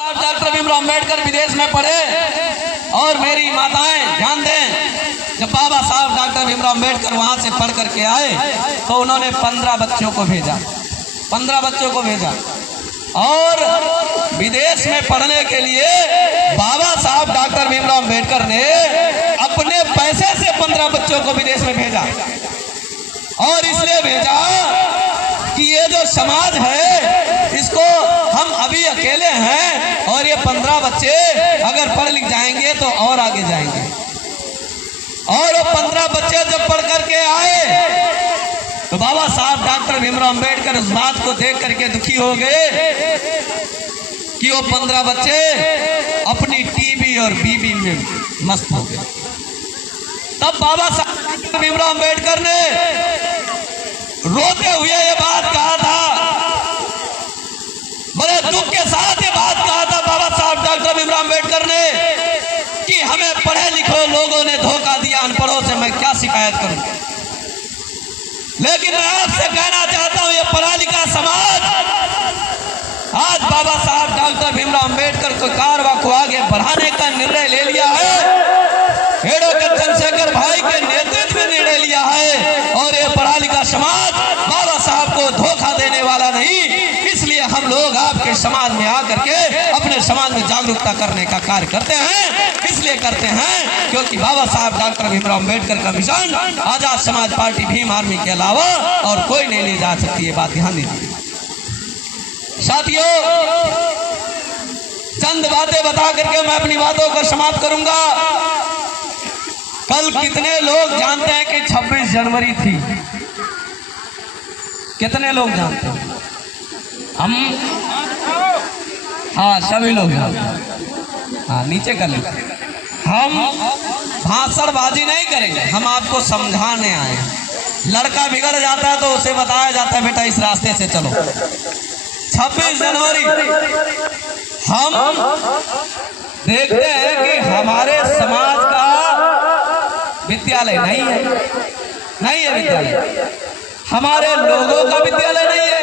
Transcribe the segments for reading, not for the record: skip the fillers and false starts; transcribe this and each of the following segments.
Doctor Bhimrao Ambedkar विदेश में पढ़े और मेरी माताएं ध्यान दें, जब बाबा साहब डॉक्टर भीमराव अंबेडकर वहां से पढ़ करके आए तो उन्होंने 15 बच्चों को भेजा, 15 बच्चों को भेजा और विदेश में पढ़ने के लिए बाबा साहब डॉक्टर भीमराव अंबेडकर ने अपने पैसे से 15 बच्चों को विदेश में भेजा। और इसलिए भेजा कि ये जो समाज है इसको हम अभी अकेले हैं और ये 15 बच्चे अगर पढ़ लिख जाएंगे तो और आगे जाएंगे। और वो 15 बच्चे जब पढ़ करके आए तो बाबा साहब डॉक्टर भीमराव अंबेडकर उस बात को देख करके दुखी हो गए कि वो 15 बच्चे अपनी टीवी और बीबी में मस्त हो गए। तब बाबा साहब डॉक्टर भीमराव अंबेडकर ने रोते हुए ये बात कहा था, बड़े दुख के साथ ये बात कहा था बाबा साहब डॉक्टर भीमराव अंबेडकर ने कि हमें पढ़े लिखे लोगों ने धोखा दिया, अनपढ़ों से मैं क्या शिकायत करूं। लेकिन मैं आपसे कहना चाहता हूं, ये पढ़ा लिखा समाज आज बाबा साहब डॉक्टर भीमराव अंबेडकर को कारवा को आगे बढ़ाने का निर्णय ले लिया है। एडवोकेट चंद्रशेखर भाई के नेतृत्व में निर्णय लिया है और ये पढ़ा लिखा समाज बाबा साहब को धोखा देने वाला नहीं। इसलिए हम लोग आपके समाज में आकर के अपने समाज में जागरूकता करने का कार्य करते हैं। इसलिए करते हैं क्योंकि बाबा साहब डॉक्टर भीमराव अंबेडकर का mission Azad Samaj party Bhim army के अलावा और कोई नहीं ले जा सकती, ये बात ध्यान दीजिए। साथियों, चंद बातें बता करके मैं अपनी बातों को समाप्त करूंगा। कल कितने लोग जानते हैं कि 26 जनवरी थी? कितने लोग जानते हैं? हम हाँ सभी लोग जानते हैं। हाँ नीचे कर लीजिए। हम भाषणबाजी नहीं करेंगे, हम आपको समझाने आए हैं। लड़का बिगड़ जाता है तो उसे बताया जाता है बेटा इस रास्ते से चलो। 26 जनवरी हम देखते हैं कि हमारे समाज का विद्यालय नहीं है, नहीं है विद्यालय, हमारे लोगों का विद्यालय नहीं है,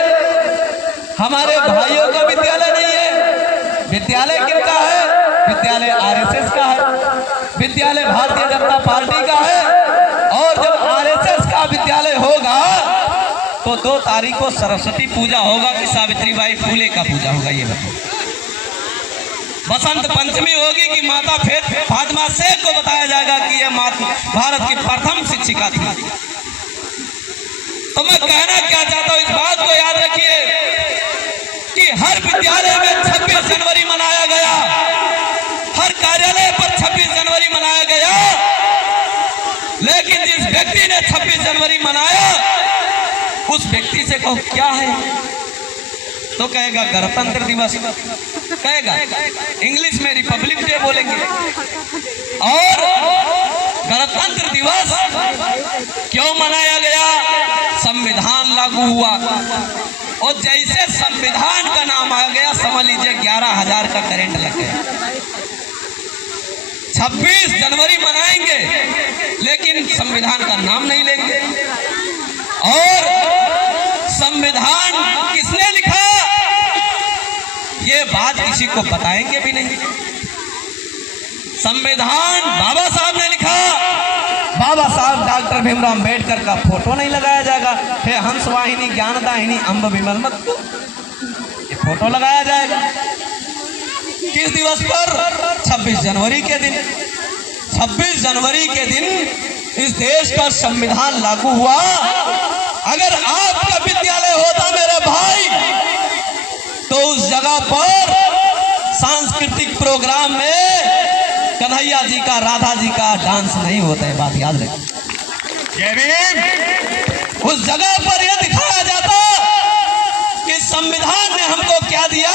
हमारे भाइयों का विद्यालय नहीं है। विद्यालय किसका है? विद्यालय आरएसएस का है, विद्यालय भारतीय जनता पार्टी का है। और जब आरएसएस का विद्यालय होगा तो 2 तारीख को सरस्वती पूजा होगा कि सावित्रीबाई फूले का पूजा होगा? ये बताओ। बसंत पंचमी होगी कि माता फातिमा शेख को बताया जाएगा कि यह भारत की प्रथम शिक्षिका थी? तो मैं कहना क्या चाहता हूं, इस बात को याद रखिए कि हर विद्यालय में 26 जनवरी मनाया गया, हर कार्यालय पर 26 जनवरी मनाया गया। लेकिन जिस व्यक्ति ने 26 जनवरी मनाया उस व्यक्ति से कहो क्या है तो कहेगा गणतंत्र दिवस, कहेगा इंग्लिश में रिपब्लिक डे बोलेंगे। और गणतंत्र दिवस क्यों मनाया गया? संविधान लागू हुआ और जैसे संविधान का नाम आ गया समझ लीजिए 11,000 का करंट लग गया। 26 जनवरी मनाएंगे लेकिन संविधान का नाम नहीं लेंगे। और संविधान किसने लिखा ये बात किसी को बताएंगे भी नहीं। संविधान बाबा साहब ने लिखा, बाबा साहब डॉक्टर भीमराव अंबेडकर का फोटो नहीं लगाया जाएगा। हे हंस वाहिनी ज्ञानदायिनी अम्ब विमल मत, ये फोटो लगाया जाएगा किस दिवस पर? 26 जनवरी के दिन। 26 जनवरी के दिन इस देश का संविधान लागू हुआ। अगर आपका विद्यालय होता मेरे भाई तो उस जगह पर सांस्कृतिक प्रोग्राम में कन्हैया जी का, राधा जी का डांस नहीं होता है, बात याद रखें। उस जगह पर यह दिखाया जाता कि संविधान ने हमको क्या दिया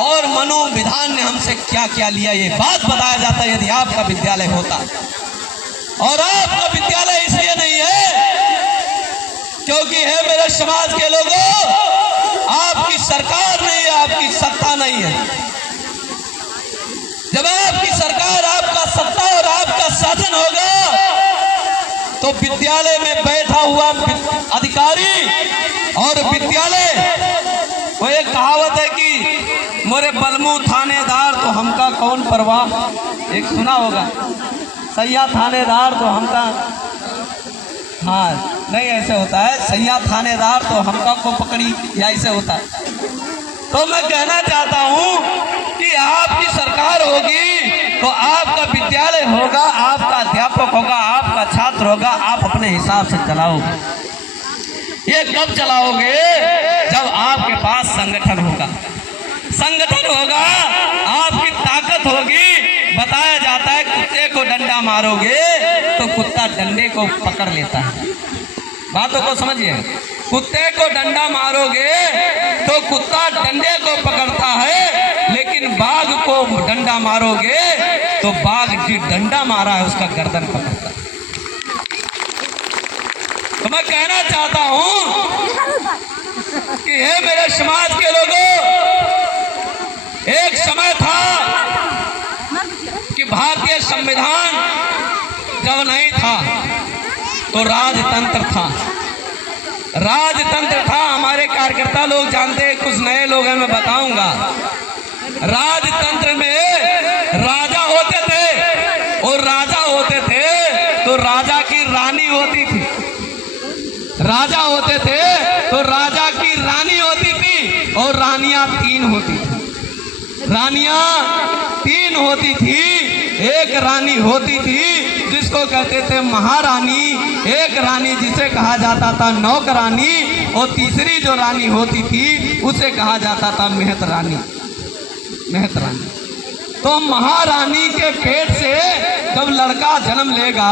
और मनोविधान ने हमसे क्या क्या लिया, ये बात बताया जाता यदि आपका विद्यालय होता। और आपका विद्यालय इसलिए नहीं है क्योंकि है मेरे समाज के लोगों, आपकी सरकार नहीं है, आपकी सत्ता नहीं है। जब आपकी सरकार, आपका सत्ता और आपका शासन होगा तो विद्यालय में बैठा हुआ अधिकारी और विद्यालय, वो एक कहावत है कि मोरे बलमू थानेदार तो हमका कौन परवाह, एक सुना होगा, सैया थानेदार तो हमका, हाँ नहीं ऐसे होता है, सैया थानेदार तो हमका को पकड़ी, या ऐसे होता है। तो मैं कहना चाहता हूँ कि आपकी सरकार होगी तो आपका विद्यालय होगा, आपका अध्यापक होगा, आपका छात्र होगा, आप अपने हिसाब से चलाओगे। ये कब चलाओगे? जब आपके पास संगठन होगा, संगठन होगा, आपकी ताकत होगी। बताया जाता है कुत्ते को डंडा मारोगे तो कुत्ता डंडे को पकड़ लेता है। बातों को समझिए, कुत्ते को डंडा मारोगे तो कुत्ता डंडे को पकड़ता है, लेकिन बाघ को डंडा मारोगे तो बाघ जो डंडा मारा है उसका गर्दन पकड़ता है। तो मैं कहना चाहता हूं कि हे मेरे समाज के लोगों, एक समय था कि भारतीय संविधान जब नहीं था तो राजतंत्र था, राजतंत्र था। हमारे कार्यकर्ता लोग जानते हैं, कुछ नए लोग हैं, मैं बताऊंगा। राजतंत्र में राजा होते थे, और राजा होते थे तो राजा की रानी होती थी, राजा होते थे तो राजा की रानी होती थी, और रानियां 3 होती थी, रानियां 3 होती थी। एक रानी होती थी जिसको कहते थे महारानी, एक रानी जिसे कहा जाता था नौकरानी, और तीसरी जो रानी होती थी उसे कहा जाता था मेहत रानी, मेहत रानी। तो महारानी के पेट से जब लड़का जन्म लेगा